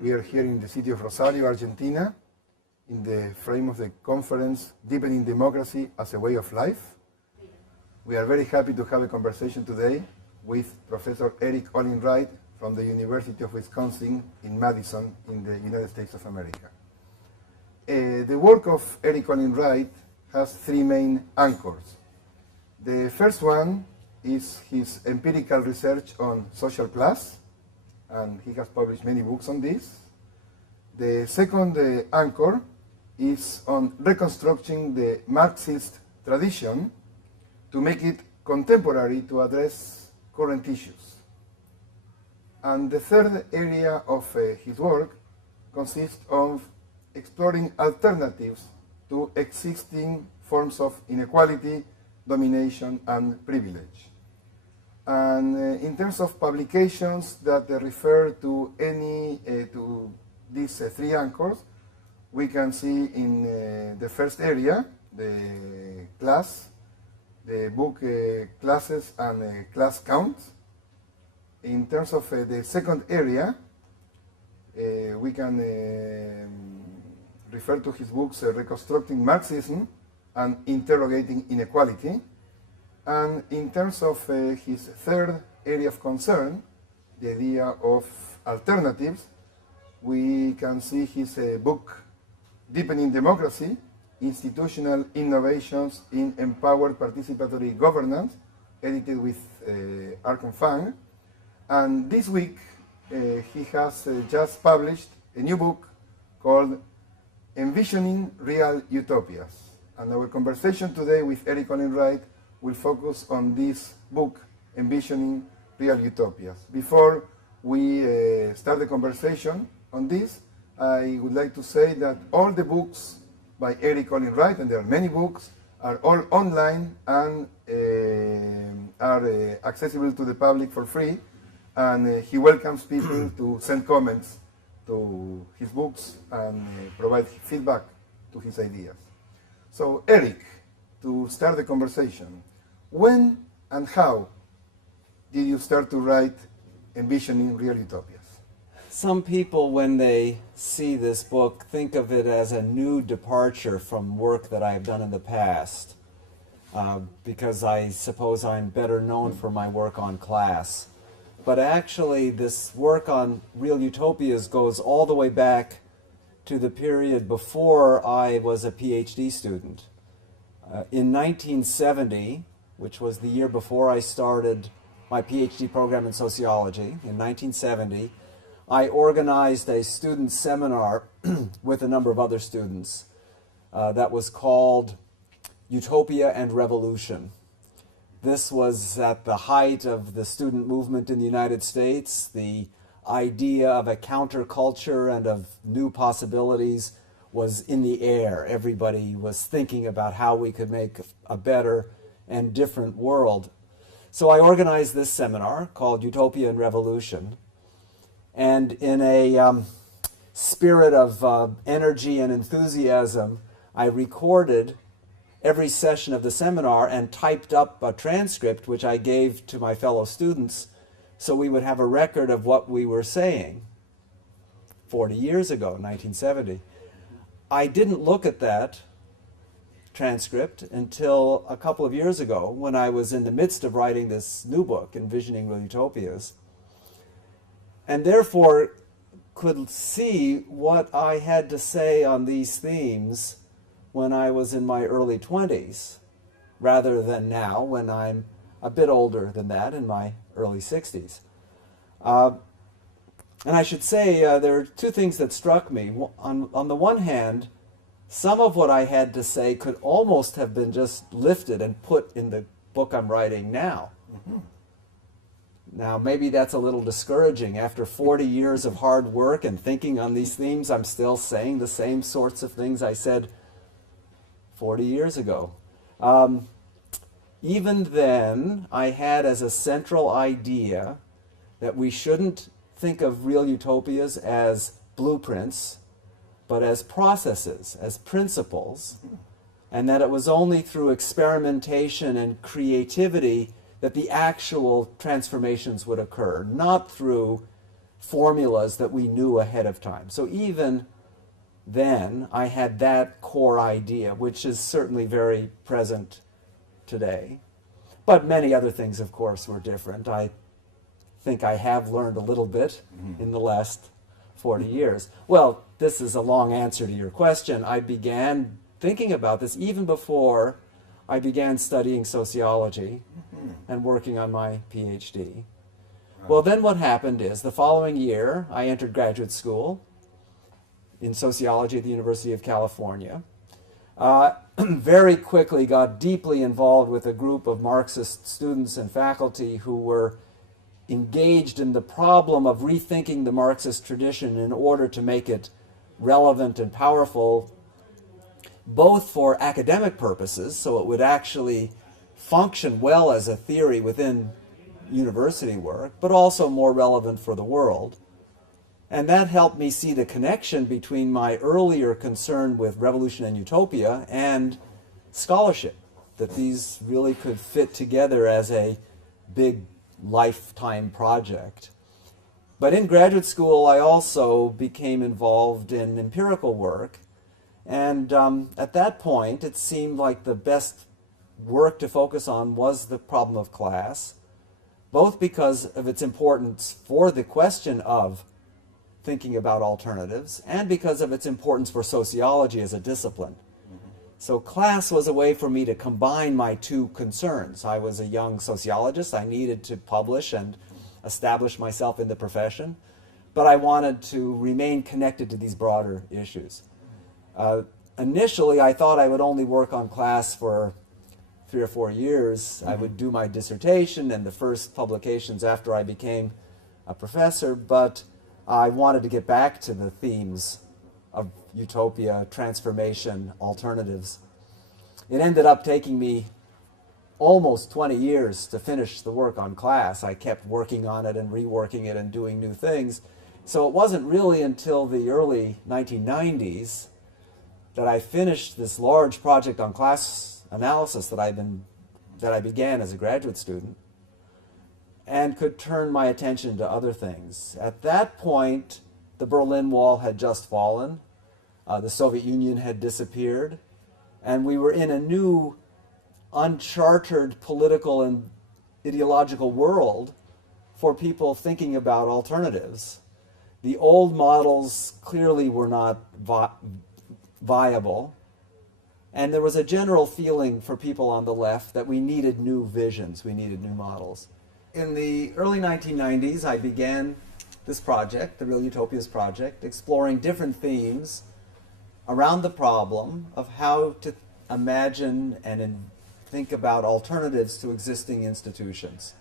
We are here in the city of Rosario, Argentina, in the frame of the conference Deepening Democracy as a Way of Life. We are very happy to have a conversation today with Professor Eric Olin Wright from the University of Wisconsin in Madison in the United States of America. The work of Eric Olin Wright has three main anchors. The first one is his empirical research on social class, and he has published many books on this. The second anchor is on reconstructing the Marxist tradition to make it contemporary to address current issues. And the third area of his work consists of exploring alternatives to existing forms of inequality, domination, and privilege. And in terms of publications that refer to these three anchors, we can see in the first area, the class, the book Classes and Class Counts. In terms of the second area, we can refer to his books Reconstructing Marxism and Interrogating Inequality. And in terms of his third area of concern, the idea of alternatives, we can see his book Deepening Democracy, Institutional Innovations in Empowered Participatory Governance, edited with Arkham Fang. And this week, he has just published a new book called Envisioning Real Utopias. And our conversation today with Eric Olin Wright will focus on this book, Envisioning Real Utopias. Before we start the conversation on this, I would like to say that all the books by Eric Olin Wright, and there are many books, are all online and are accessible to the public for free. And he welcomes people to send comments to his books and provide feedback to his ideas. So, Eric, to start the conversation, when and how did you start to write Envisioning Real Utopias? Some people, when they see this book, think of it as a new departure from work that I've done in the past, because I suppose I'm better known for my work on class. But actually, this work on Real Utopias goes all the way back to the period before I was a PhD student. In 1970, which was the year before I started my PhD program in sociology, in 1970, I organized a student seminar with a number of other students that was called Utopia and Revolution. This was at the height of the student movement in the United States. The idea of a counterculture and of new possibilities was in the air. Everybody was thinking about how we could make a better and different world. So I organized this seminar called Utopia and Revolution. And in a spirit of energy and enthusiasm, I recorded every session of the seminar and typed up a transcript which I gave to my fellow students so we would have a record of what we were saying 40 years ago, 1970. I didn't look at that transcript until a couple of years ago when I was in the midst of writing this new book, Envisioning Real Utopias, and therefore could see what I had to say on these themes when I was in my early 20s, rather than now when I'm a bit older than that, in my early 60s. And I should say there are two things that struck me. On the one hand, some of what I had to say could almost have been just lifted and put in the book I'm writing now. Mm-hmm. Now, maybe that's a little discouraging. After 40 years of hard work and thinking on these themes, I'm still saying the same sorts of things I said 40 years ago. Even then, I had as a central idea that we shouldn't think of real utopias as blueprints, but as processes, as principles, and that it was only through experimentation and creativity that the actual transformations would occur, not through formulas that we knew ahead of time. So even then, I had that core idea, which is certainly very present today. But many other things, of course, were different. I think I have learned a little bit in the last 40 years. Well, this is a long answer to your question. I began thinking about this even before I began studying sociology and working on my PhD. Well, then what happened is the following year, I entered graduate school in sociology at the University of California. Very quickly got deeply involved with a group of Marxist students and faculty who were engaged in the problem of rethinking the Marxist tradition in order to make it relevant and powerful, both for academic purposes, so it would actually function well as a theory within university work, but also more relevant for the world. And that helped me see the connection between my earlier concern with revolution and utopia and scholarship, that these really could fit together as a big lifetime project. But in graduate school, I also became involved in empirical work. And at that point, it seemed like the best work to focus on was the problem of class, both because of its importance for the question of thinking about alternatives, and because of its importance for sociology as a discipline. So class was a way for me to combine my two concerns. I was a young sociologist. I needed to publish and establish myself in the profession, but I wanted to remain connected to these broader issues. Initially, I thought I would only work on class for 3 or 4 years. I would do my dissertation and the first publications after I became a professor, but I wanted to get back to the themes of utopia, transformation, alternatives. It ended up taking me almost 20 years to finish the work on class. I kept working on it and reworking it and doing new things. So it wasn't really until the early 1990s that I finished this large project on class analysis that I began as a graduate student, and could turn my attention to other things. At that point, the Berlin Wall had just fallen, the Soviet Union had disappeared, and we were in a new, uncharted political and ideological world for people thinking about alternatives. The old models clearly were not viable, and there was a general feeling for people on the left that we needed new visions, we needed new models. In the early 1990s, I began this project, the Real Utopias Project, exploring different themes around the problem of how to imagine and think about alternatives to existing institutions.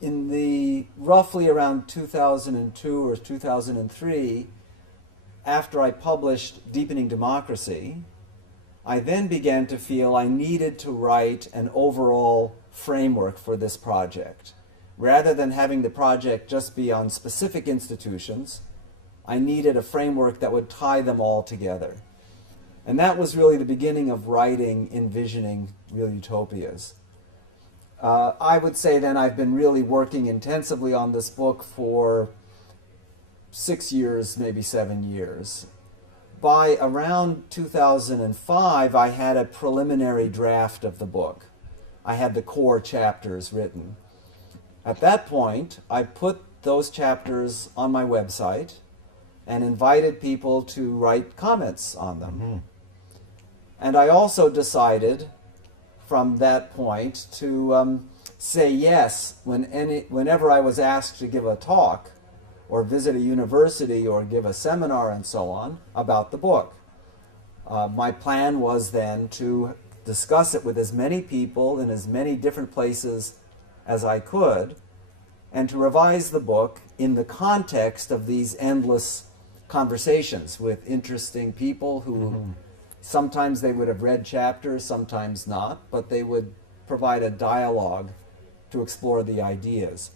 In the roughly around 2002 or 2003, after I published Deepening Democracy, I then began to feel I needed to write an overall framework for this project. Rather than having the project just be on specific institutions, I needed a framework that would tie them all together. And that was really the beginning of writing Envisioning Real Utopias. I would say then I've been really working intensively on this book for 6 years, maybe 7 years. By around 2005, I had a preliminary draft of the book. I had the core chapters written. At that point, I put those chapters on my website and invited people to write comments on them. And I also decided from that point to say yes whenever I was asked to give a talk or visit a university or give a seminar and so on about the book. My plan was then to discuss it with as many people in as many different places as I could, and to revise the book in the context of these endless conversations with interesting people who sometimes they would have read chapters, sometimes not, but they would provide a dialogue to explore the ideas.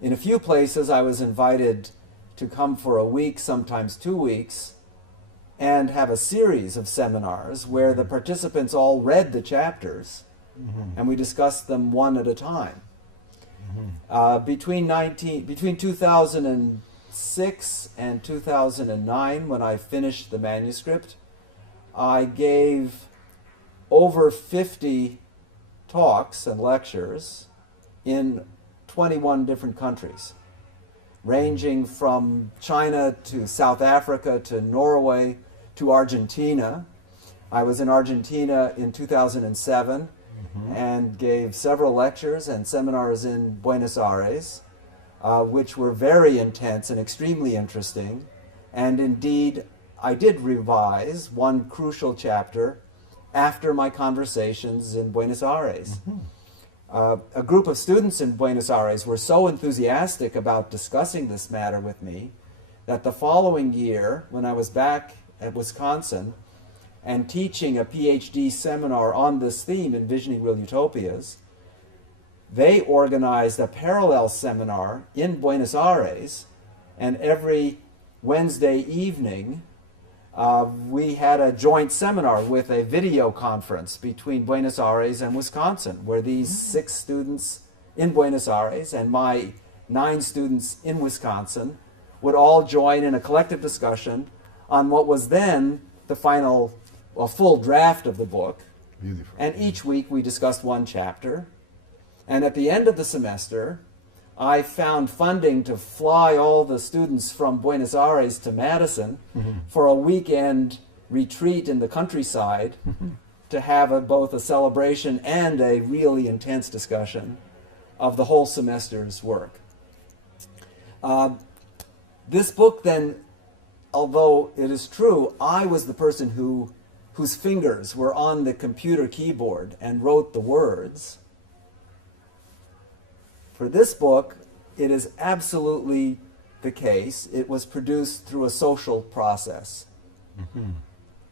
In a few places, I was invited to come for a week, sometimes 2 weeks, and have a series of seminars where the participants all read the chapters, and we discussed them one at a time. Between 2006 and 2009, when I finished the manuscript, I gave over 50 talks and lectures in 21 different countries, ranging from China to South Africa to Norway to Argentina. I was in Argentina in 2007 and gave several lectures and seminars in Buenos Aires, which were very intense and extremely interesting. And indeed, I did revise one crucial chapter after my conversations in Buenos Aires. A group of students in Buenos Aires were so enthusiastic about discussing this matter with me that the following year, when I was back at Wisconsin and teaching a PhD seminar on this theme, Envisioning Real Utopias, they organized a parallel seminar in Buenos Aires, and every Wednesday evening we had a joint seminar with a video conference between Buenos Aires and Wisconsin, where these 6 students in Buenos Aires and my 9 students in Wisconsin would all join in a collective discussion on what was then the final, full draft of the book. Beautiful. And each week we discussed one chapter. And at the end of the semester, I found funding to fly all the students from Buenos Aires to Madison for a weekend retreat in the countryside to have both a celebration and a really intense discussion of the whole semester's work. This book then, although it is true, I was the person whose fingers were on the computer keyboard and wrote the words. For this book, it is absolutely the case. It was produced through a social process.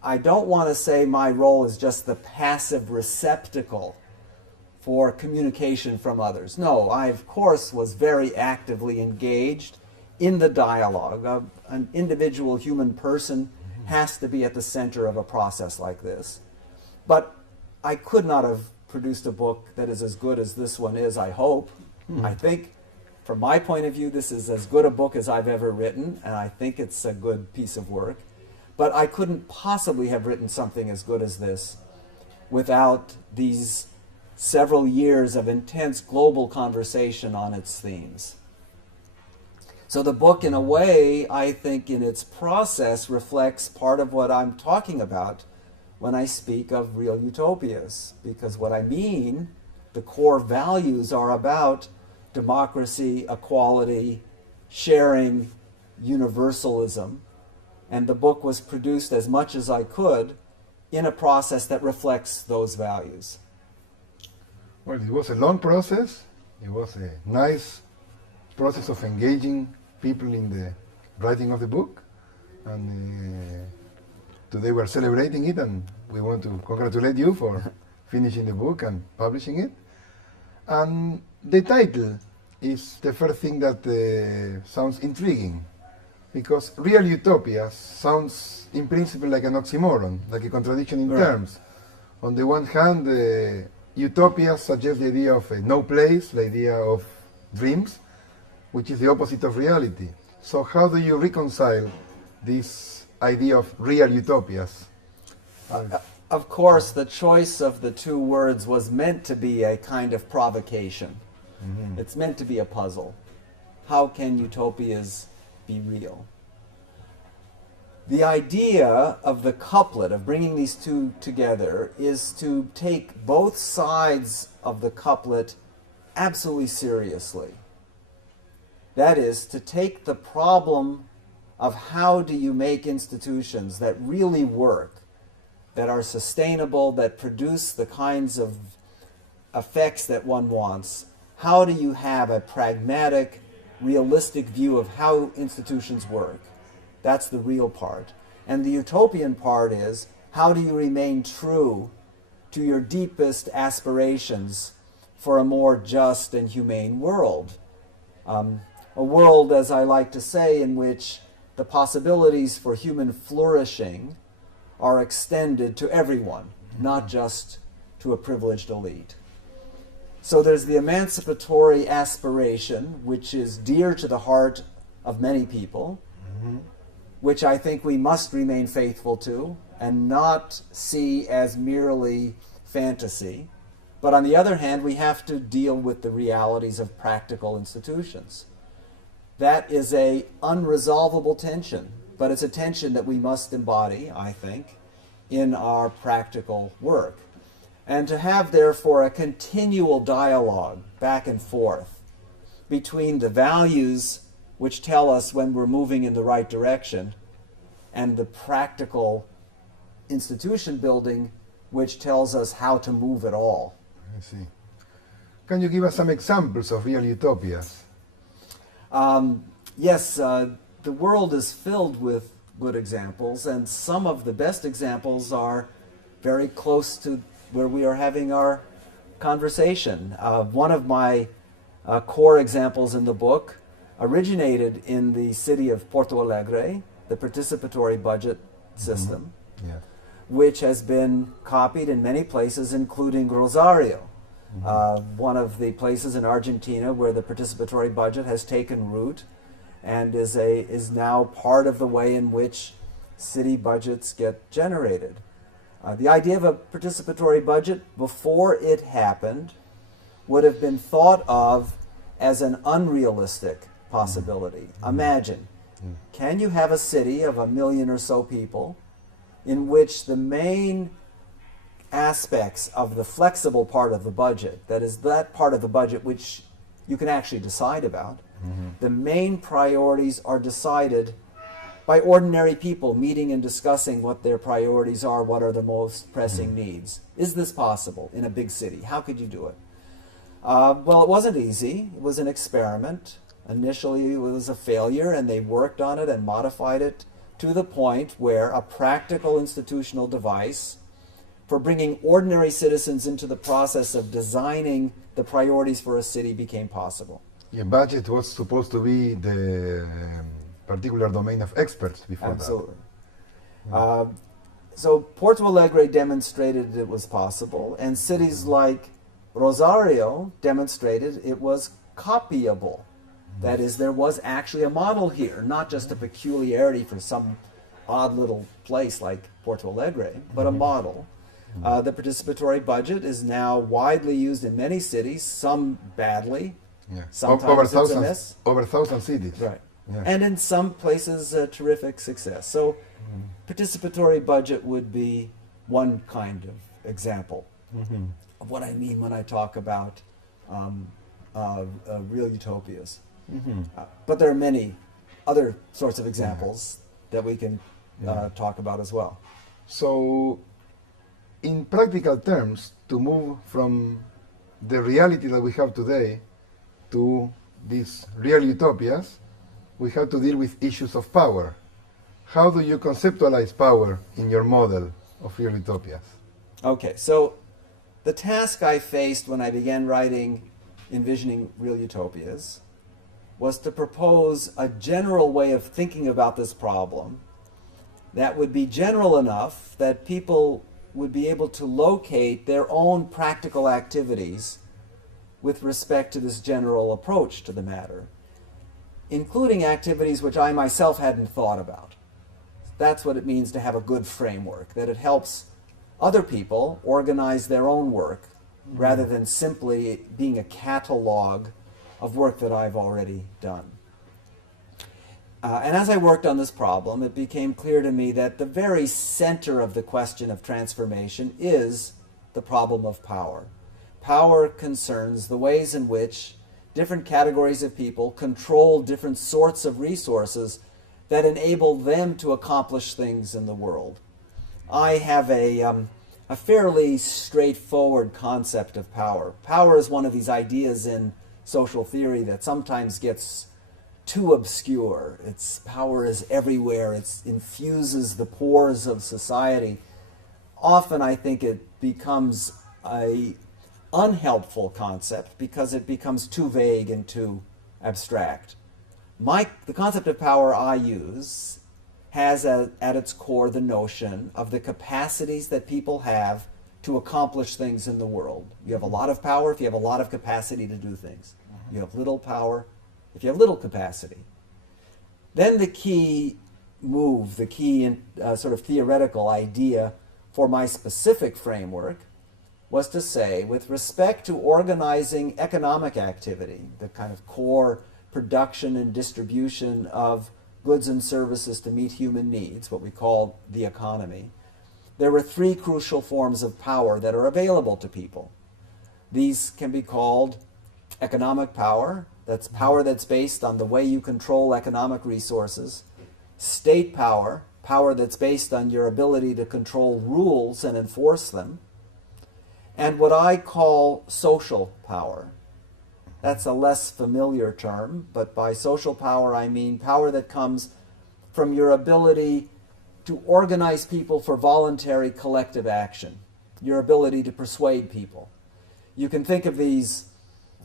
I don't want to say my role is just the passive receptacle for communication from others. No, I, of course, was very actively engaged in the dialogue. An individual human person has to be at the center of a process like this. But I could not have produced a book that is as good as this one is, I hope. I think, from my point of view, this is as good a book as I've ever written, and I think it's a good piece of work. But I couldn't possibly have written something as good as this without these several years of intense global conversation on its themes. So the book, in a way, I think in its process reflects part of what I'm talking about when I speak of real utopias. Because what I mean, the core values are about democracy, equality, sharing, universalism. And the book was produced as much as I could in a process that reflects those values. Well, it was a long process. It was a nice process of engaging people in the writing of the book. And today we're celebrating it, and we want to congratulate you for finishing the book and publishing it. And the title is the first thing that sounds intriguing, because real utopias sounds in principle like an oxymoron, like a contradiction in terms. On the one hand, utopia suggests the idea of no place, the idea of dreams, which is the opposite of reality. So how do you reconcile this idea of real utopias? Of course, the choice of the 2 words was meant to be a kind of provocation. It's meant to be a puzzle. How can utopias be real? The idea of the couplet, of bringing these 2 together, is to take both sides of the couplet absolutely seriously. That is, to take the problem of how do you make institutions that really work, that are sustainable, that produce the kinds of effects that one wants. how do you have a pragmatic, realistic view of how institutions work? That's the real part. And the utopian part is, how do you remain true to your deepest aspirations for a more just and humane world? A world, as I like to say, in which the possibilities for human flourishing are extended to everyone, not just to a privileged elite. So there's the emancipatory aspiration, which is dear to the heart of many people, which I think we must remain faithful to and not see as merely fantasy. But on the other hand, we have to deal with the realities of practical institutions. That is an unresolvable tension, but it's a tension that we must embody, I think, in our practical work. And to have, therefore, a continual dialogue back and forth between the values which tell us when we're moving in the right direction and the practical institution building which tells us how to move at all. I see. Can you give us some examples of real utopias? Yes, the world is filled with good examples, and some of the best examples are very close to where we are having our conversation. One of my core examples in the book originated in the city of Porto Alegre, the participatory budget system, which has been copied in many places, including Rosario, one of the places in Argentina where the participatory budget has taken root and is now part of the way in which city budgets get generated. The idea of a participatory budget before it happened would have been thought of as an unrealistic possibility. Imagine, can you have a city of 1 million or so people in which the main aspects of the flexible part of the budget, that is that part of the budget which you can actually decide about, the main priorities are decided by ordinary people meeting and discussing what their priorities are, what are the most pressing needs. Is this possible in a big city? How could you do it? Well, it wasn't easy. It was an experiment. Initially, it was a failure, and they worked on it and modified it to the point where a practical institutional device for bringing ordinary citizens into the process of designing the priorities for a city became possible. Yeah, budget was supposed to be the particular domain of experts before Absolutely. that. So Porto Alegre demonstrated it was possible, and cities like Rosario demonstrated it was copyable. That is, there was actually a model here, not just a peculiarity for some odd little place like Porto Alegre, but a model. The participatory budget is now widely used in many cities, some badly, sometimes it's a miss. Over 1,000 cities. Right. Yeah. And in some places, a terrific success. So participatory budget would be one kind of example of what I mean when I talk about real utopias. But there are many other sorts of examples that we can talk about as well. So, in practical terms, to move from the reality that we have today to these real utopias, we have to deal with issues of power. How do you conceptualize power in your model of real utopias? Okay, so the task I faced when I began writing Envisioning Real Utopias was to propose a general way of thinking about this problem that would be general enough that people would be able to locate their own practical activities with respect to this general approach to the matter, including activities which I myself hadn't thought about. That's what it means to have a good framework, that it helps other people organize their own work rather than simply being a catalog of work that I've already done. And as I worked on this problem, it became clear to me that the very center of the question of transformation is the problem of power. Power concerns the ways in which different categories of people control different sorts of resources that enable them to accomplish things in the world. I have a fairly straightforward concept of power. Power is one of these ideas in social theory that sometimes gets too obscure. Its power is everywhere. It infuses the pores of society. Often I think it becomes an unhelpful concept because it becomes too vague and too abstract. The concept of power I use has at its core the notion of the capacities that people have to accomplish things in the world. You have a lot of power if you have a lot of capacity to do things. You have little power if you have little capacity. Then the key move, the key sort of theoretical idea for my specific framework was to say, with respect to organizing economic activity, the kind of core production and distribution of goods and services to meet human needs, what we call the economy, there were three crucial forms of power that are available to people. These can be called economic power. That's power that's based on the way you control economic resources. State power, power that's based on your ability to control rules and enforce them. And what I call social power. That's a less familiar term, but by social power I mean power that comes from your ability to organize people for voluntary collective action, your ability to persuade people. You can think of these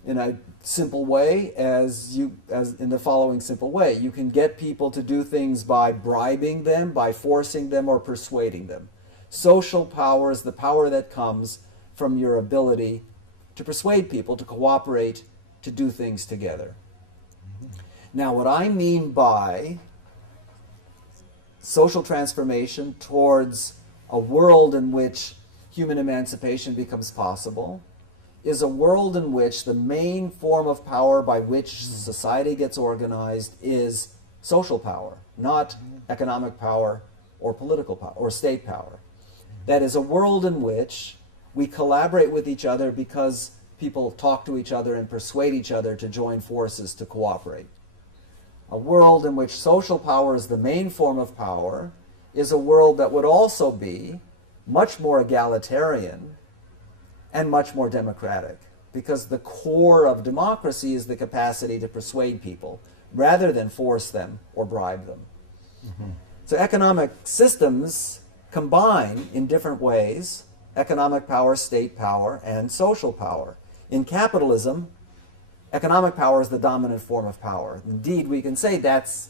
in a simple way as in the following simple way. You can get people to do things by bribing them, by forcing them, or persuading them. Social power is the power that comes from your ability to persuade people to cooperate, to do things together. Now, what I mean by social transformation towards a world in which human emancipation becomes possible is a world in which the main form of power by which society gets organized is social power, not economic power or political power or state power. That is a world in which we collaborate with each other because people talk to each other and persuade each other to join forces to cooperate. A world in which social power is the main form of power is a world that would also be much more egalitarian and much more democratic, because the core of democracy is the capacity to persuade people rather than force them or bribe them. So economic systems combine in different ways economic power, state power, and social power. In capitalism, economic power is the dominant form of power. Indeed, we can say that's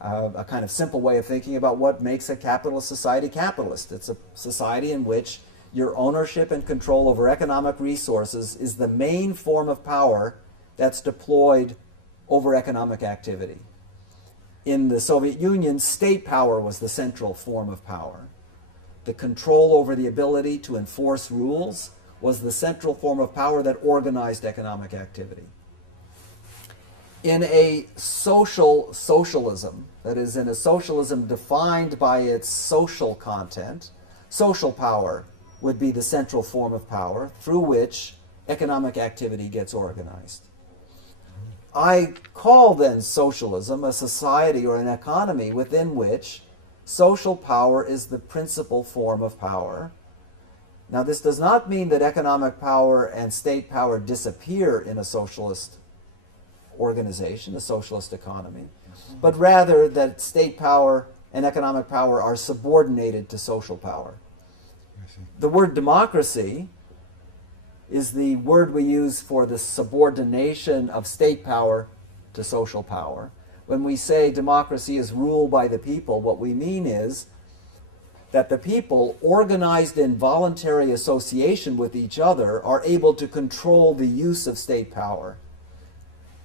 a kind of simple way of thinking about what makes a capitalist society capitalist. It's a society in which your ownership and control over economic resources is the main form of power that's deployed over economic activity. In the Soviet Union, state power was the central form of power. The control over the ability to enforce rules was the central form of power that organized economic activity. In a socialism, that is, in a socialism defined by its social content, social power would be the central form of power through which economic activity gets organized. I call then socialism a society or an economy within which social power is the principal form of power. Now, this does not mean that economic power and state power disappear in a socialist organization, a socialist economy, but rather that state power and economic power are subordinated to social power. The word democracy is the word we use for the subordination of state power to social power. When we say democracy is ruled by the people, what we mean is that the people, organized in voluntary association with each other, are able to control the use of state power.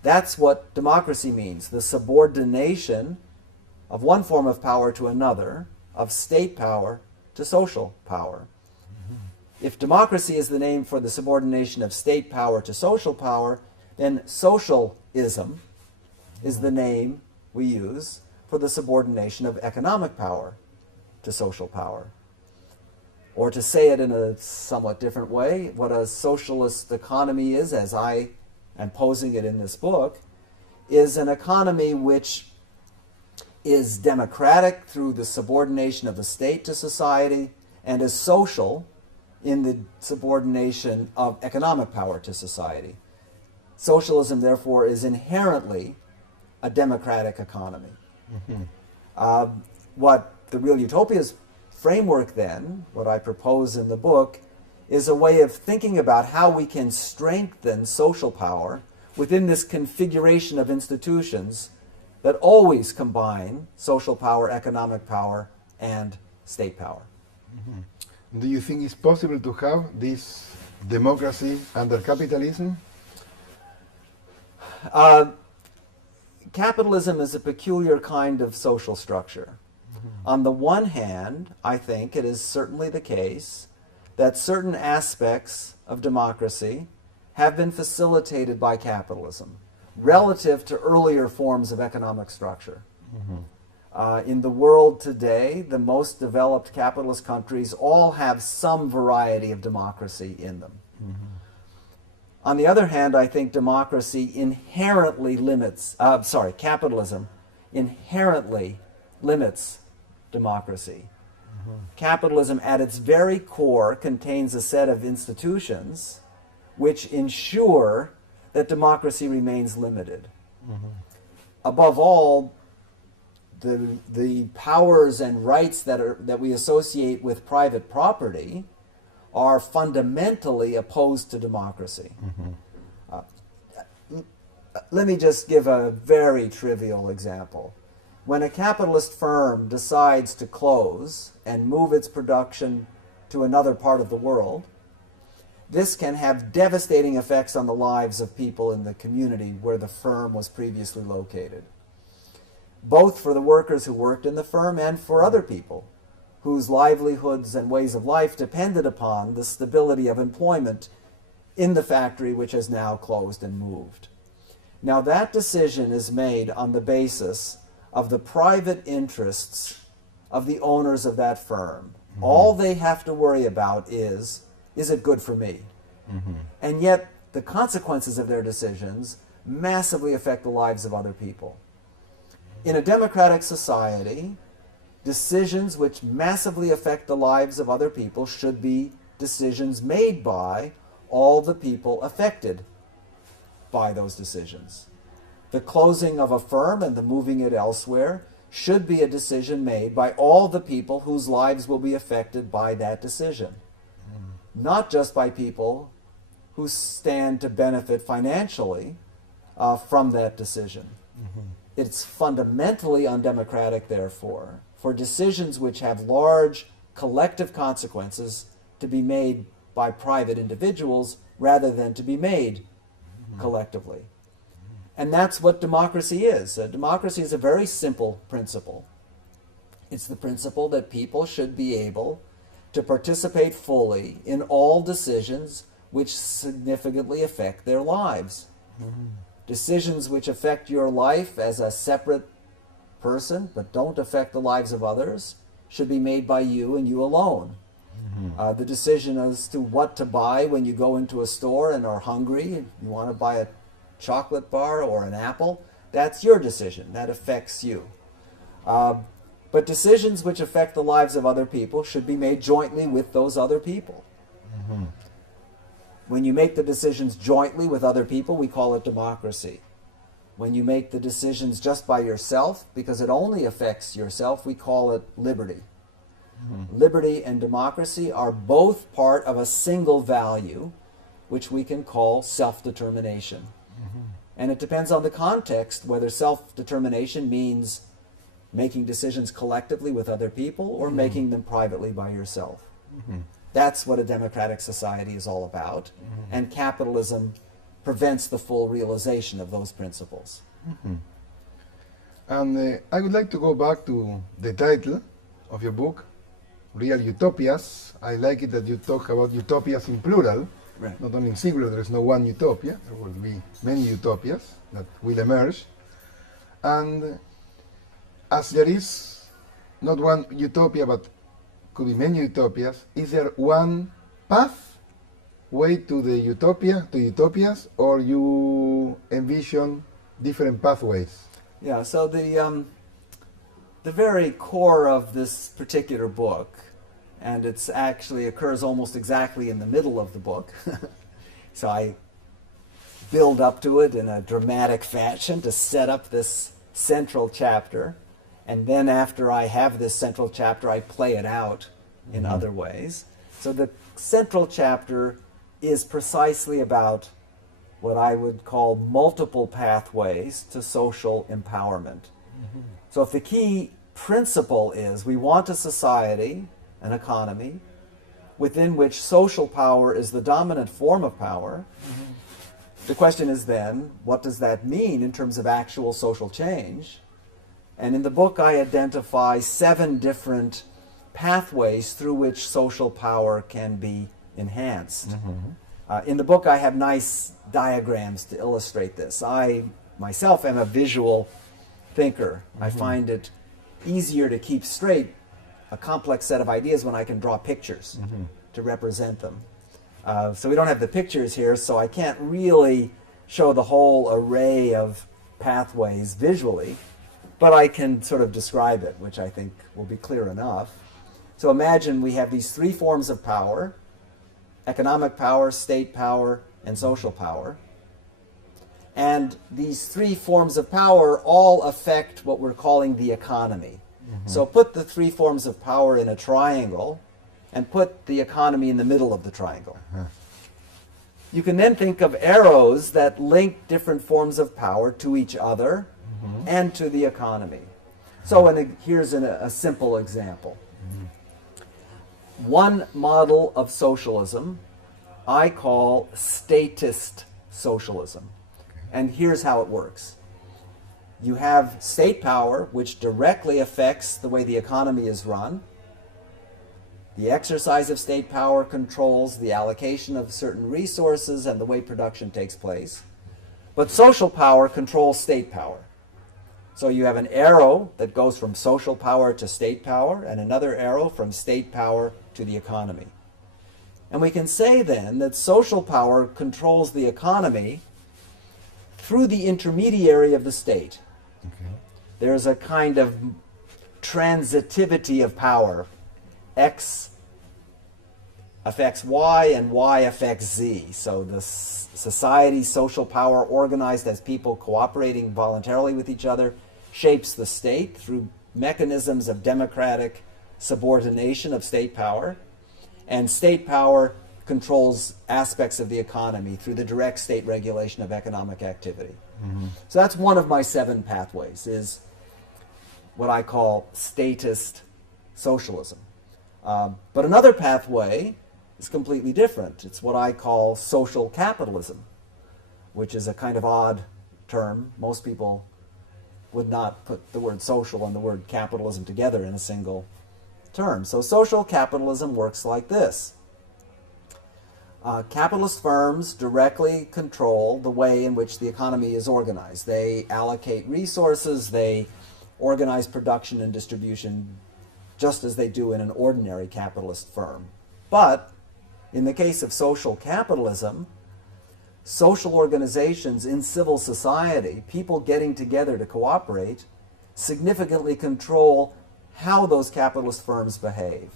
That's what democracy means, the subordination of one form of power to another, of state power to social power. If democracy is the name for the subordination of state power to social power, then socialism is the name we use for the subordination of economic power to social power. Or to say it in a somewhat different way, what a socialist economy is, as I am posing it in this book, is an economy which is democratic through the subordination of the state to society and is social in the subordination of economic power to society. Socialism, therefore, is inherently a democratic economy. What the Real Utopias framework then, what I propose in the book, is a way of thinking about how we can strengthen social power within this configuration of institutions that always combine social power, economic power, and state power. Do you think it's possible to have this democracy under capitalism? Capitalism is a peculiar kind of social structure. On the one hand, I think it is certainly the case that certain aspects of democracy have been facilitated by capitalism relative to earlier forms of economic structure. In the world today, the most developed capitalist countries all have some variety of democracy in them. On the other hand, I think democracy inherently limits, capitalism inherently limits democracy. Capitalism at its very core contains a set of institutions which ensure that democracy remains limited. Above all, the powers and rights that we associate with private property are fundamentally opposed to democracy. Let me just give a very trivial example. When a capitalist firm decides to close and move its production to another part of the world, this can have devastating effects on the lives of people in the community where the firm was previously located, both for the workers who worked in the firm and for other people whose livelihoods and ways of life depended upon the stability of employment in the factory which has now closed and moved. Now that decision is made on the basis of the private interests of the owners of that firm. All they have to worry about is it good for me? And yet the consequences of their decisions massively affect the lives of other people. In a democratic society, decisions which massively affect the lives of other people should be decisions made by all the people affected by those decisions. The closing of a firm and the moving it elsewhere should be a decision made by all the people whose lives will be affected by that decision, not just by people who stand to benefit financially from that decision. It's fundamentally undemocratic, therefore, for decisions which have large collective consequences to be made by private individuals rather than to be made collectively. And that's what democracy is. Democracy is a very simple principle. It's the principle that people should be able to participate fully in all decisions which significantly affect their lives. Decisions which affect your life as a separate person but don't affect the lives of others should be made by you and you alone. The decision as to what to buy when you go into a store and are hungry, you want to buy a chocolate bar or an apple, that's your decision. That affects you. But decisions which affect the lives of other people should be made jointly with those other people. When you make the decisions jointly with other people, we call it democracy. When you make the decisions just by yourself, because it only affects yourself, we call it liberty. Liberty and democracy are both part of a single value, which we can call self-determination. And it depends on the context whether self-determination means making decisions collectively with other people or making them privately by yourself. That's what a democratic society is all about. And capitalism prevents the full realization of those principles. And I would like to go back to the title of your book, Real Utopias. I like it that you talk about utopias in plural. Right. Not only in singular, there is no one utopia. There will be many utopias that will emerge. And as there is not one utopia, but could be many utopias, is there one path, way to the utopia, to utopias, or you envision different pathways? Yeah, so the very core of this particular book, and it's actually occurs almost exactly in the middle of the book. So I build up to it in a dramatic fashion to set up this central chapter. And then after I have this central chapter, I play it out in other ways. So the central chapter is precisely about what I would call multiple pathways to social empowerment. So if the key principle is we want a society, an economy, within which social power is the dominant form of power, the question is then, what does that mean in terms of actual social change? And in the book I identify 7 different pathways through which social power can be enhanced. In the book I have nice diagrams to illustrate this. I myself am a visual thinker. I find it easier to keep straight a complex set of ideas when I can draw pictures to represent them. So we don't have the pictures here, so I can't really show the whole array of pathways visually, but I can sort of describe it, which I think will be clear enough. So imagine we have these 3 forms of power: economic power, state power, and social power. And these 3 forms of power all affect what we're calling the economy. So put the 3 forms of power in a triangle and put the economy in the middle of the triangle. You can then think of arrows that link different forms of power to each other and to the economy. So here's a simple example. One model of socialism I call statist socialism. And here's how it works. You have state power, which directly affects the way the economy is run. The exercise of state power controls the allocation of certain resources and the way production takes place. But social power controls state power. So you have an arrow that goes from social power to state power, and another arrow from state power to the economy. And we can say then that social power controls the economy through the intermediary of the state. There's a kind of transitivity of power. X affects Y and Y affects Z. So the society, social power organized as people cooperating voluntarily with each other, shapes the state through mechanisms of democratic subordination of state power. And state power controls aspects of the economy through the direct state regulation of economic activity. So that's one of my 7 pathways, is what I call statist socialism. But another pathway is completely different. It's what I call social capitalism, which is a kind of odd term. Most people would not put the word social and the word capitalism together in a single term. So social capitalism works like this. Capitalist firms directly control the way in which the economy is organized. They allocate resources, they organize production and distribution just as they do in an ordinary capitalist firm. But in the case of social capitalism, social organizations in civil society, people getting together to cooperate, significantly control how those capitalist firms behave.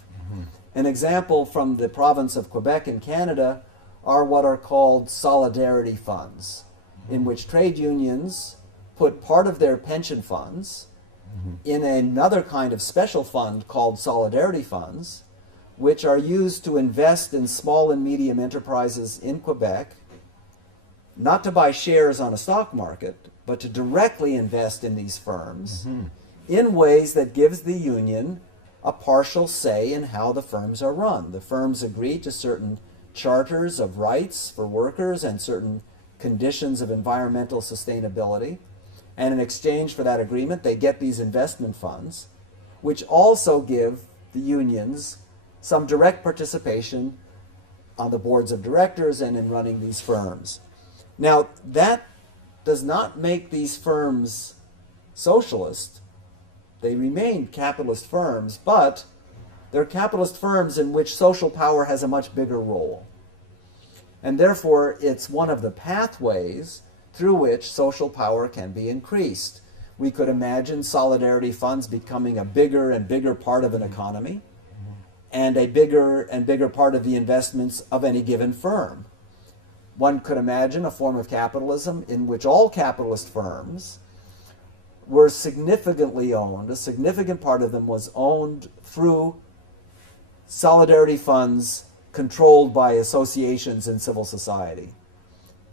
An example from the province of Quebec in Canada are what are called solidarity funds, in which trade unions put part of their pension funds in another kind of special fund called solidarity funds, which are used to invest in small and medium enterprises in Quebec, not to buy shares on a stock market, but to directly invest in these firms in ways that gives the union a partial say in how the firms are run. The firms agree to certain charters of rights for workers and certain conditions of environmental sustainability. And in exchange for that agreement, they get these investment funds, which also give the unions some direct participation on the boards of directors and in running these firms. Now, that does not make these firms socialist. They remain capitalist firms, but they're capitalist firms in which social power has a much bigger role. And therefore, it's one of the pathways through which social power can be increased. We could imagine solidarity funds becoming a bigger and bigger part of an economy, and a bigger and bigger part of the investments of any given firm. one could imagine a form of capitalism in which all capitalist firms were significantly owned. A significant part of them was owned through solidarity funds controlled by associations in civil society.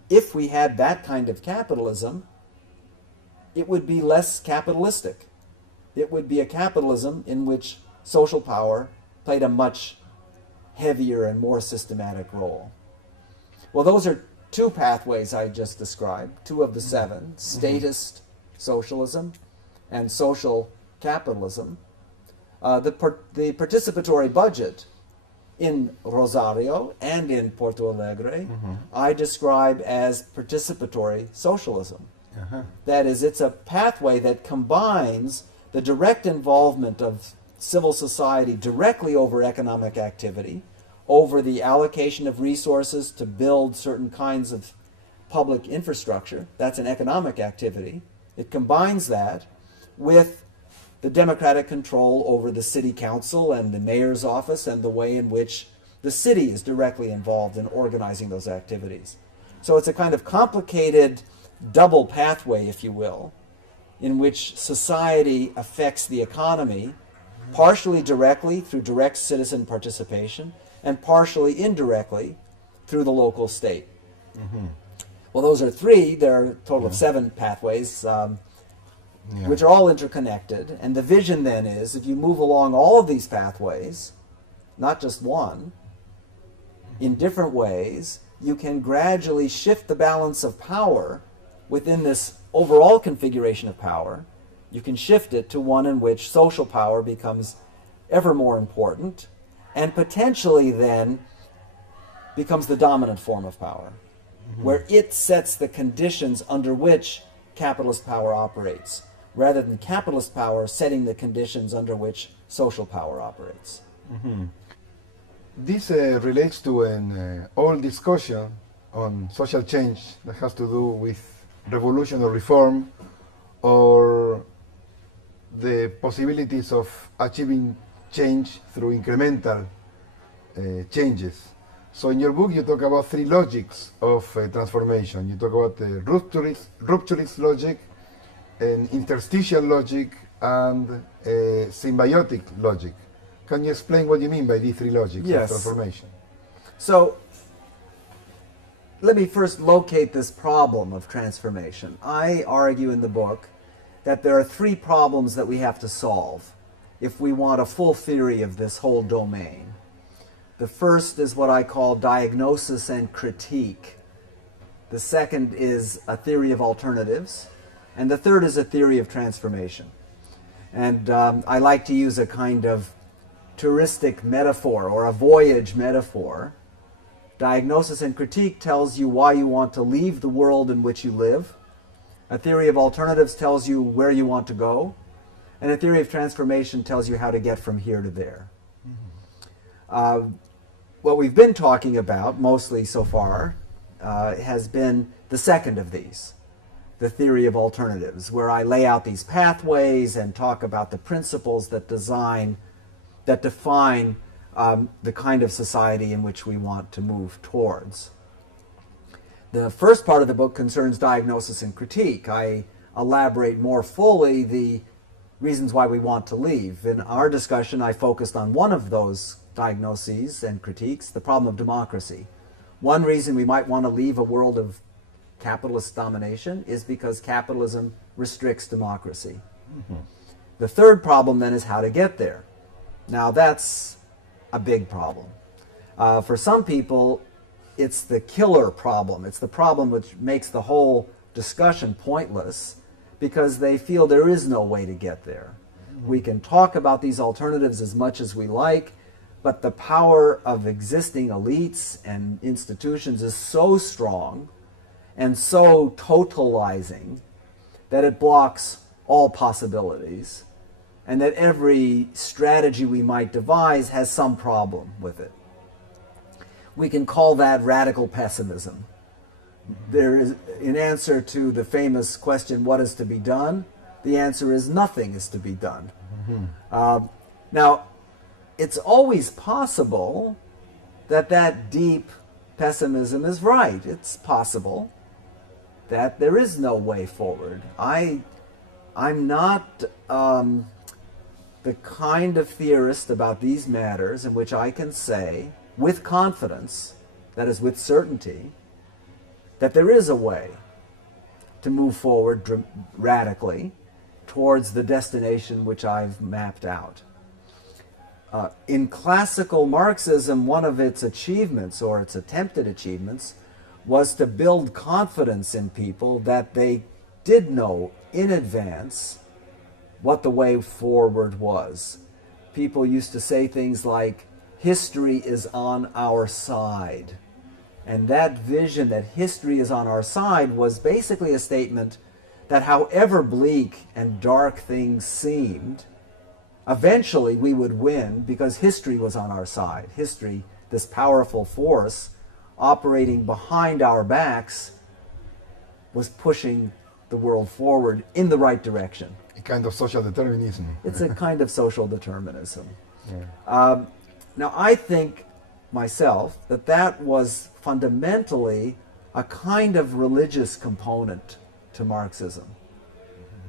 If we had that kind of capitalism, it would be less capitalistic. It would be a capitalism in which social power played a much heavier and more systematic role. Well, those are two pathways I just described, two of the seven, statist socialism and social capitalism. The participatory budget in Rosario and in Porto Alegre, I describe as participatory socialism. That is, it's a pathway that combines the direct involvement of civil society directly over economic activity, over the allocation of resources to build certain kinds of public infrastructure. That's an economic activity. It combines that with the democratic control over the city council and the mayor's office and the way in which the city is directly involved in organizing those activities. So it's a kind of complicated double pathway, if you will, in which society affects the economy, partially directly through direct citizen participation, and partially indirectly through the local state. Well, those are three. There are a total of seven pathways, which are all interconnected. And the vision then is, if you move along all of these pathways, not just one, in different ways, you can gradually shift the balance of power within this overall configuration of power. You can shift it to one in which social power becomes ever more important and potentially then becomes the dominant form of power, where it sets the conditions under which capitalist power operates, rather than capitalist power setting the conditions under which social power operates. This relates to an old discussion on social change that has to do with revolution or reform, or the possibilities of achieving change through incremental changes. So in your book you talk about three logics of transformation. You talk about the rupturist logic, an interstitial logic, and a symbiotic logic. Can you explain what you mean by these three logics of transformation? So let me first locate this problem of transformation. I argue in the book that there are three problems that we have to solve if we want a full theory of this whole domain. The first is what I call diagnosis and critique. The second is a theory of alternatives. And the third is a theory of transformation. And I like to use a kind of touristic metaphor or a voyage metaphor. Diagnosis and critique tells you why you want to leave the world in which you live. A theory of alternatives tells you where you want to go. And a theory of transformation tells you how to get from here to there. What we've been talking about, mostly so far, has been the second of these, the theory of alternatives, where I lay out these pathways and talk about the principles that define the kind of society in which we want to move towards. The first part of the book concerns diagnosis and critique. I elaborate more fully the reasons why we want to leave. In our discussion, I focused on one of those diagnoses and critiques, the problem of democracy. One reason we might want to leave a world of capitalist domination is because capitalism restricts democracy. The third problem then is how to get there. Now that's a big problem. For some people, it's the killer problem. It's the problem which makes the whole discussion pointless because they feel there is no way to get there. We can talk about these alternatives as much as we like, but the power of existing elites and institutions is so strong and so totalizing that it blocks all possibilities, and that every strategy we might devise has some problem with it. We can call that radical pessimism. There is, in answer to the famous question, what is to be done? The answer is nothing is to be done. Now, it's always possible that that deep pessimism is right. It's possible that there is no way forward. I'm not the kind of theorist about these matters in which I can say with confidence, that is with certainty, that there is a way to move forward radically towards the destination which I've mapped out. In classical Marxism, one of its achievements, or its attempted achievements, was to build confidence in people that they did know in advance what the way forward was. People used to say things like, history is on our side. And that vision that history is on our side was basically a statement that however bleak and dark things seemed, eventually we would win because history was on our side. History, this powerful force operating behind our backs, was pushing the world forward in the right direction. A kind of social determinism. It's a kind of social determinism. Yeah. Now, I think myself that was fundamentally a kind of religious component to Marxism.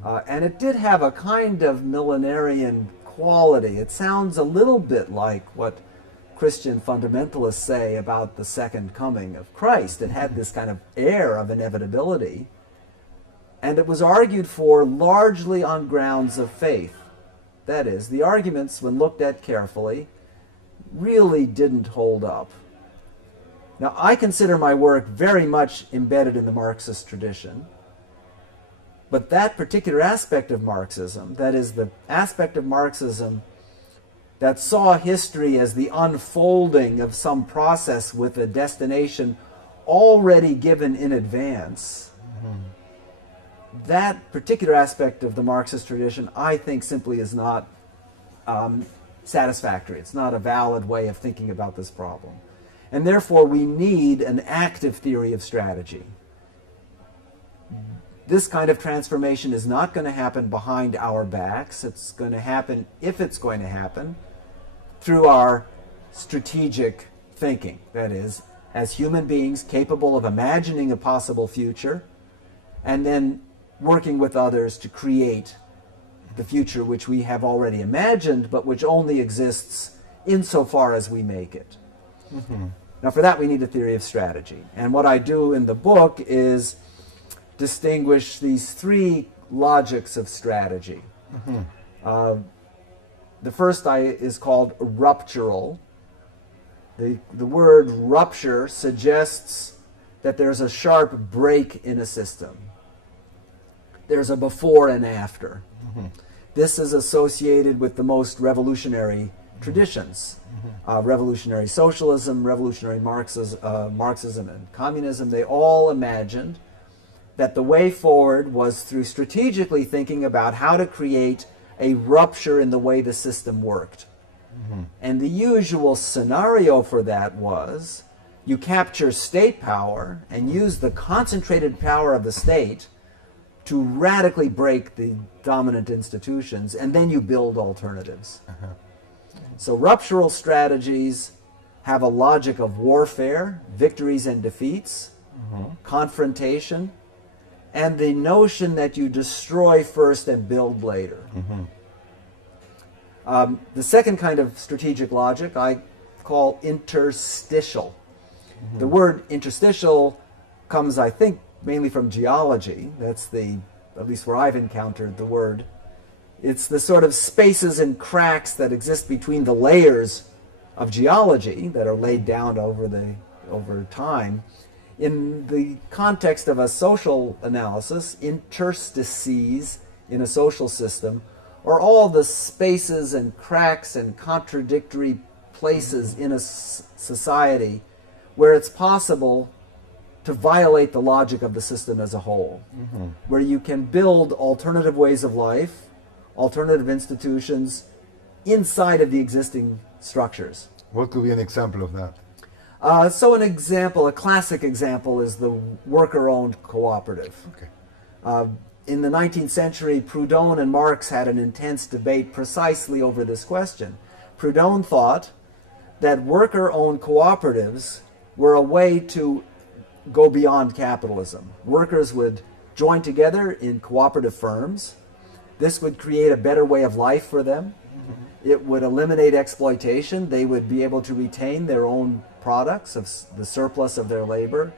And it did have a kind of millenarian quality. It sounds a little bit like what Christian fundamentalists say about the second coming of Christ. It had this kind of air of inevitability. And it was argued for largely on grounds of faith. That is, the arguments, when looked at carefully, really didn't hold up. Now, I consider my work very much embedded in the Marxist tradition, but that particular aspect of Marxism, that is, the aspect of Marxism that saw history as the unfolding of some process with a destination already given in advance, that particular aspect of the Marxist tradition, I think, simply is not satisfactory. It's not a valid way of thinking about this problem. And therefore, we need an active theory of strategy. This kind of transformation is not going to happen behind our backs. It's going to happen, if it's going to happen, through our strategic thinking. That is, as human beings capable of imagining a possible future and then working with others to create the future which we have already imagined, but which only exists insofar as we make it. Now, for that, we need a theory of strategy. And what I do in the book is distinguish these three logics of strategy. The first is called ruptural. The word rupture suggests that there's a sharp break in a system. There's a before and after. This is associated with the most revolutionary traditions. Revolutionary socialism, revolutionary Marxism and communism, they all imagined that the way forward was through strategically thinking about how to create a rupture in the way the system worked. And the usual scenario for that was you capture state power and use the concentrated power of the state to radically break the dominant institutions, and then you build alternatives. So ruptural strategies have a logic of warfare, victories and defeats, confrontation, and the notion that you destroy first and build later. The second kind of strategic logic I call interstitial. The word interstitial comes, I think, mainly from geology. That's at least where I've encountered the word. It's the sort of spaces and cracks that exist between the layers of geology that are laid down over time. In the context of a social analysis, interstices in a social system are all the spaces and cracks and contradictory places in a society where it's possible to violate the logic of the system as a whole, where you can build alternative ways of life, alternative institutions inside of the existing structures. What could be an example of that? So a classic example is the worker-owned cooperative. In the 19th century, Proudhon and Marx had an intense debate precisely over this question. Proudhon thought that worker-owned cooperatives were a way to go beyond capitalism. Workers would join together in cooperative firms. This would create a better way of life for them. It would eliminate exploitation. They would be able to retain their own products, of the surplus of their labor.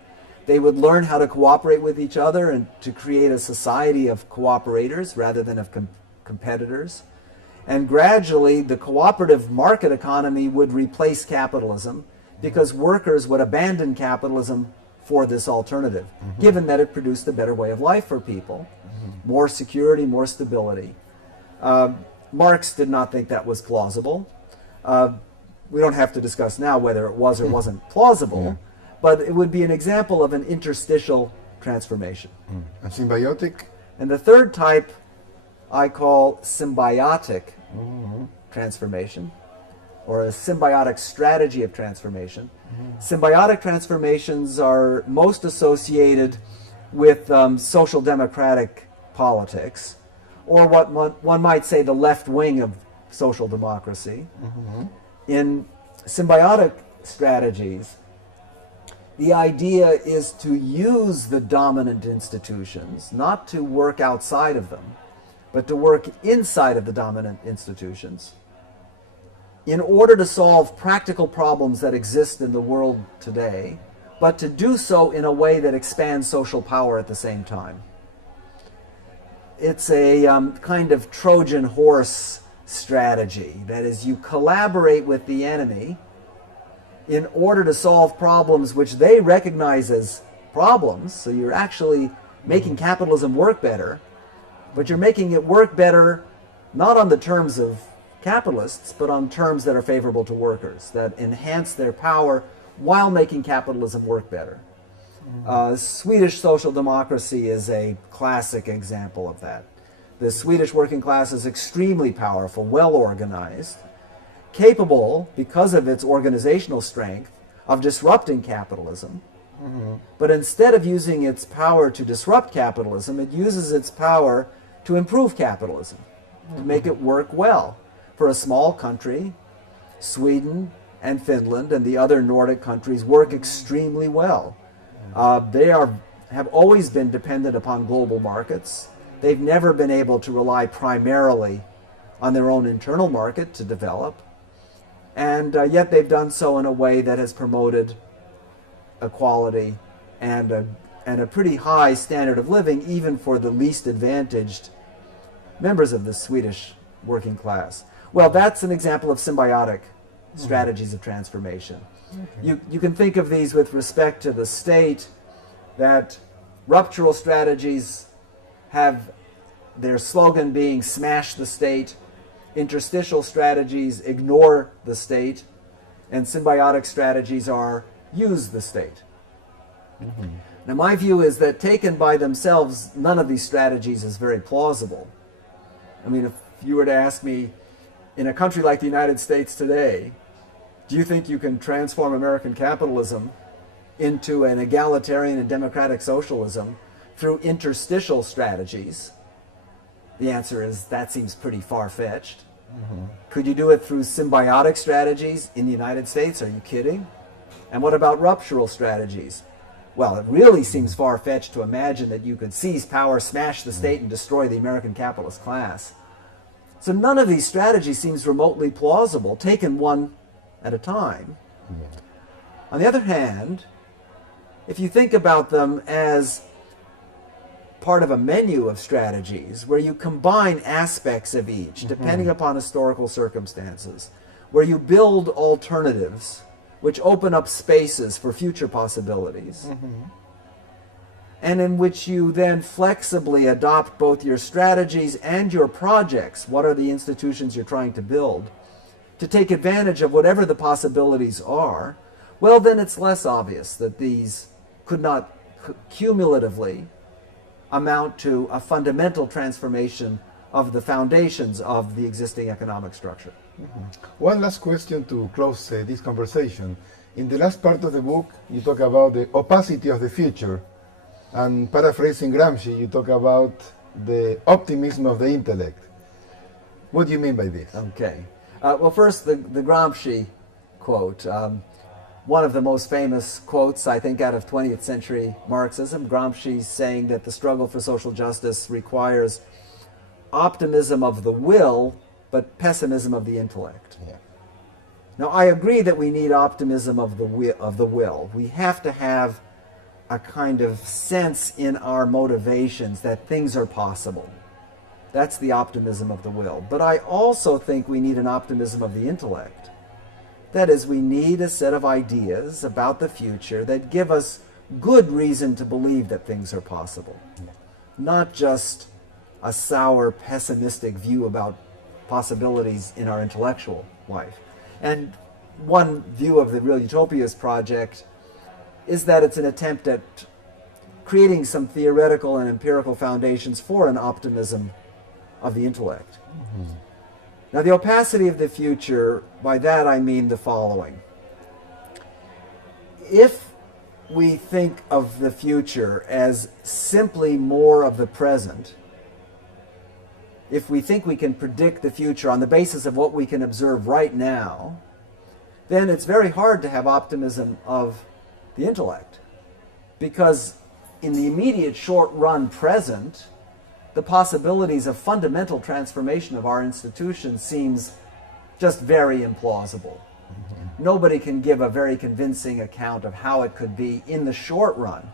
They would learn how to cooperate with each other and to create a society of cooperators rather than of competitors. And gradually, the cooperative market economy would replace capitalism because workers would abandon capitalism for this alternative, given that it produced a better way of life for people, more security, more stability. Marx did not think that was plausible. We don't have to discuss now whether it was or wasn't plausible, but it would be an example of an interstitial transformation. And symbiotic? And the third type I call symbiotic transformation, or a symbiotic strategy of transformation. Symbiotic transformations are most associated with social democratic politics, or what one might say the left wing of social democracy. In symbiotic strategies, the idea is to use the dominant institutions, not to work outside of them, but to work inside of the dominant institutions in order to solve practical problems that exist in the world today, but to do so in a way that expands social power at the same time. It's a kind of Trojan horse strategy. That is, you collaborate with the enemy in order to solve problems which they recognize as problems. So you're actually making capitalism work better, but you're making it work better not on the terms of capitalists, but on terms that are favorable to workers, that enhance their power while making capitalism work better. Swedish social democracy is a classic example of that. The Swedish working class is extremely powerful, well organized, capable, because of its organizational strength, of disrupting capitalism. But instead of using its power to disrupt capitalism, it uses its power to improve capitalism, to make it work well. For a small country, Sweden and Finland and the other Nordic countries work extremely well. They have always been dependent upon global markets. They've never been able to rely primarily on their own internal market to develop. And yet they've done so in a way that has promoted equality and a pretty high standard of living, even for the least advantaged members of the Swedish working class. Well, that's an example of symbiotic strategies of transformation. You can think of these with respect to the state, that ruptural strategies have their slogan being "smash the state," interstitial strategies ignore the state, and symbiotic strategies are use the state. Now, my view is that taken by themselves, none of these strategies is very plausible. I mean, if you were to ask me, in a country like the United States today, do you think you can transform American capitalism into an egalitarian and democratic socialism through interstitial strategies? The answer is that seems pretty far-fetched. Could you do it through symbiotic strategies in the United States? Are you kidding? And what about ruptural strategies? Well, it really seems far-fetched to imagine that you could seize power, smash the state, and destroy the American capitalist class. So none of these strategies seems remotely plausible, taken one at a time. On the other hand, if you think about them as part of a menu of strategies where you combine aspects of each, depending upon historical circumstances, where you build alternatives which open up spaces for future possibilities, and in which you then flexibly adopt both your strategies and your projects, what are the institutions you're trying to build, to take advantage of whatever the possibilities are, well, then it's less obvious that these could not cumulatively amount to a fundamental transformation of the foundations of the existing economic structure. One last question to close this conversation. In the last part of the book, you talk about the opacity of the future, and paraphrasing Gramsci, you talk about the optimism of the intellect. What do you mean by this? Okay. Well, first, the Gramsci quote. one of the most famous quotes, I think, out of 20th century Marxism, Gramsci saying that the struggle for social justice requires optimism of the will, but pessimism of the intellect. Yeah. Now, I agree that we need optimism of the will. We have to have a kind of sense in our motivations that things are possible. That's the optimism of the will. But I also think we need an optimism of the intellect. That is, we need a set of ideas about the future that give us good reason to believe that things are possible. Yeah. Not just a sour, pessimistic view about possibilities in our intellectual life. And one view of the Real Utopias project is that it's an attempt at creating some theoretical and empirical foundations for an optimism of the intellect. Mm-hmm. Now, the opacity of the future, by that I mean the following. If we think of the future as simply more of the present, if we think we can predict the future on the basis of what we can observe right now, then it's very hard to have optimism of the intellect. Because in the immediate short-run present, the possibilities of fundamental transformation of our institutions seems just very implausible. Mm-hmm. Nobody can give a very convincing account of how it could be in the short run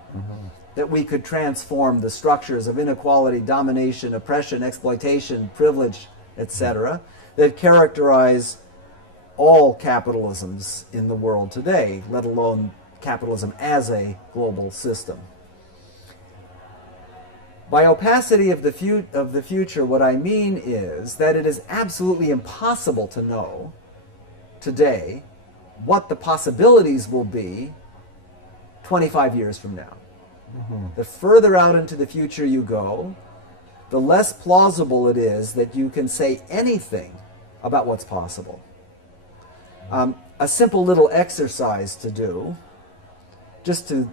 that we could transform the structures of inequality, domination, oppression, exploitation, privilege, etc., that characterize all capitalisms in the world today, let alone capitalism as a global system. By opacity of the future, what I mean is that it is absolutely impossible to know today what the possibilities will be 25 years from now. Mm-hmm. The further out into the future you go, the less plausible it is that you can say anything about what's possible. A simple little exercise to do, just to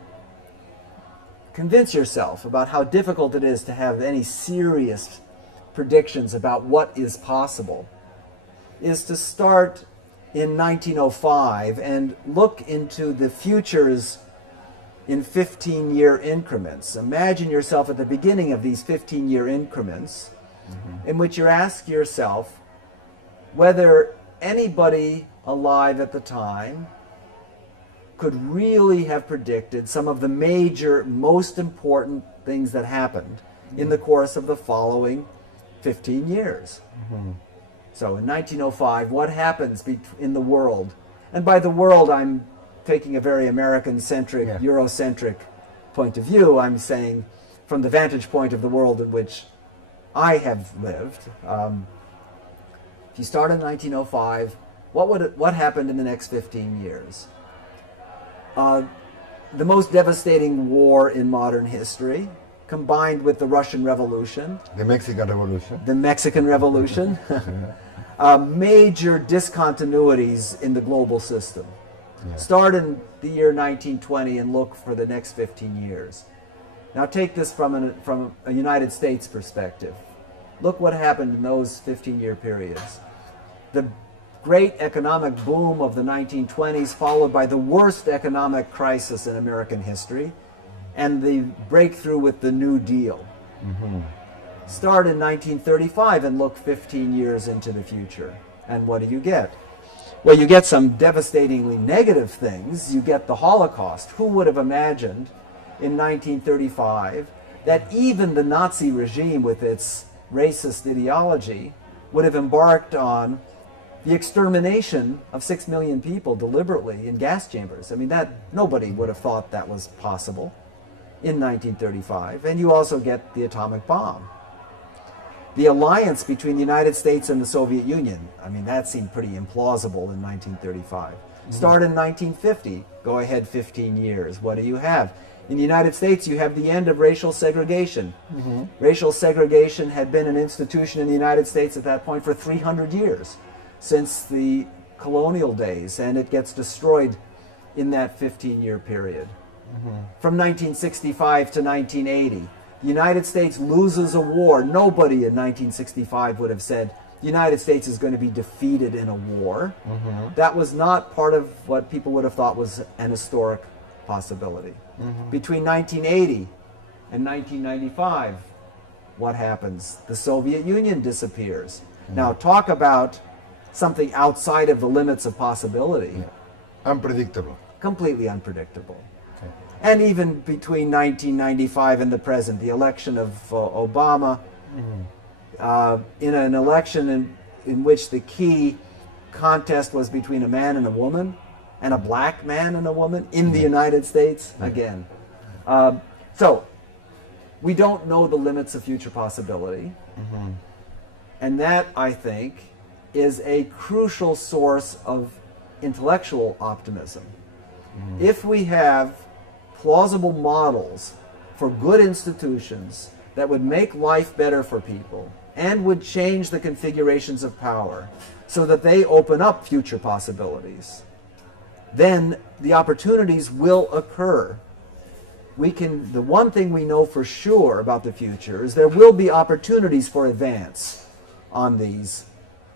convince yourself about how difficult it is to have any serious predictions about what is possible, is to start in 1905 and look into the futures in 15-year increments. Imagine yourself at the beginning of these 15-year increments, in which you ask yourself whether anybody alive at the time could really have predicted some of the major, most important things that happened in the course of the following 15 years. Mm-hmm. So in 1905, what happens in the world? And by the world, I'm taking a very American-centric, Eurocentric point of view. I'm saying from the vantage point of the world in which I have lived. If you start in 1905, what happened in the next 15 years? The most devastating war in modern history, combined with the Russian Revolution. The Mexican Revolution. The Mexican Revolution. Major discontinuities in the global system. Yeah. Start in the year 1920 and look for the next 15 years. Now take this from a United States perspective. Look what happened in those 15-year periods. The great economic boom of the 1920s, followed by the worst economic crisis in American history, and the breakthrough with the New Deal. Mm-hmm. Start in 1935 and look 15 years into the future. And what do you get? Well, you get some devastatingly negative things. You get the Holocaust. Who would have imagined in 1935 that even the Nazi regime with its racist ideology would have embarked on the extermination of 6 million people deliberately in gas chambers? I mean, that nobody would have thought that was possible in 1935. And you also get the atomic bomb. The alliance between the United States and the Soviet Union, I mean, that seemed pretty implausible in 1935. Mm-hmm. Start in 1950, go ahead 15 years. What do you have? In the United States, you have the end of racial segregation. Mm-hmm. Racial segregation had been an institution in the United States at that point for 300 years, since the colonial days, and it gets destroyed in that 15-year period. Mm-hmm. From 1965 to 1980, the United States loses a war. Nobody in 1965 would have said the United States is going to be defeated in a war. That was not part of what people would have thought was an historic possibility. Between 1980 and 1995, what happens? The Soviet Union disappears. Now talk about something outside of the limits of possibility. Unpredictable. Completely unpredictable. And even between 1995 and the present, the election of Obama, in an election in which the key contest was between a man and a woman, and a black man and a woman in the United States, again. So, we don't know the limits of future possibility. And that, I think, is a crucial source of intellectual optimism. If we have plausible models for good institutions that would make life better for people and would change the configurations of power so that they open up future possibilities, then the opportunities will occur. The one thing we know for sure about the future is there will be opportunities for advance on these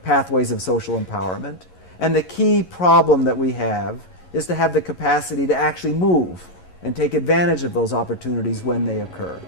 pathways of social empowerment. And the key problem that we have is to have the capacity to actually move and take advantage of those opportunities when they occur.